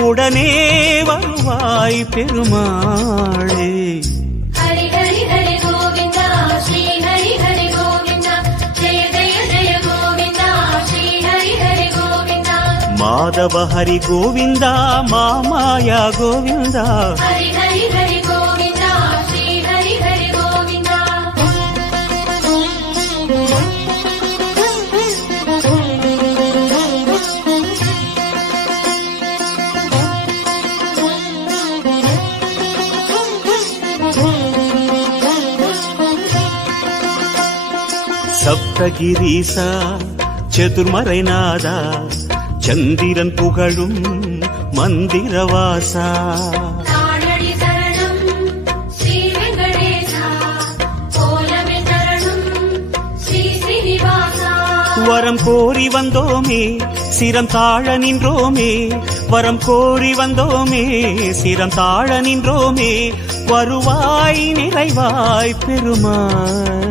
உடனே வருவாய் பெருமாளே ஹரி ஹரி ஹரி கோவிந்தா ஸ்ரீ ஹரி ஹரி கோவிந்தா ஜெய ஜெய ஜெய கோவிந்தா ஸ்ரீ ஹரி ஹரி கோவிந்தா மாதவ ஹரி கோவிந்தா மாமாயா கோவிந்தா ஹரி ஹரி ஹரி சப்தகிரீசா சதுர்மறைநாதா சந்திரன் புகழும் மந்திரவாசா. வரம் கோரி வந்தோமே சிரம் தாழ நின்றோமே வரம் கோரி வந்தோமே சிரம் தாழ நின்றோமே வருவாய் நிறைவாய் பெருமாளே.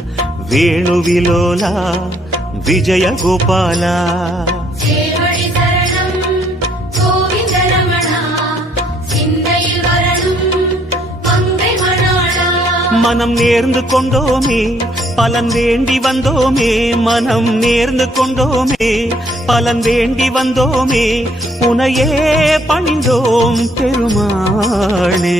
வேணுவிலோலா விஜய கோபாலா சேவடி சரணம் கோவிந்த ரமணா சிந்தையில் வரணும் மங்கை மணாளா. மனம் நேர்ந்து கொண்டோமே பலன் வேண்டி வந்தோமே மனம் நேர்ந்து கொண்டோமே பலன் வேண்டி வந்தோமே உனையே பணிந்தோம் பெருமாளே.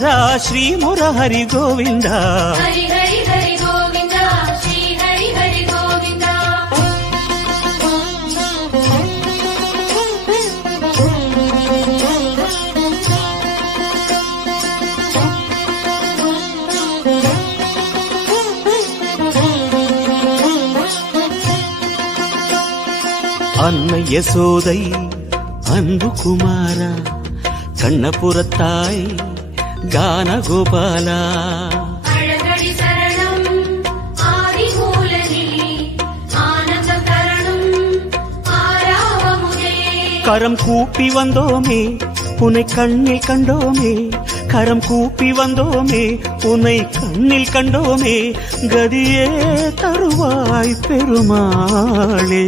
கோவிந்தா ஸ்ரீ முரஹரி கோவிந்தா ஹரி ஹரி ஹரி கோவிந்தா ஸ்ரீ ஹரி ஹரி கோவிந்தா அன்னை யசோதை அன்பு குமாரா கண்ணபுரத்தாய் கான கோபாலா அழகடி சரணம் ஆதி மூலனே ஆனந்தம் தரணும் ஆராவமுதே கரம் கூப்பி வந்தோமே உன்னை கண்ணில் கண்டோமே கரம் கூப்பி வந்தோமே உன்னை கண்ணில் கண்டோமே கதியே தருவாய் பெருமாளே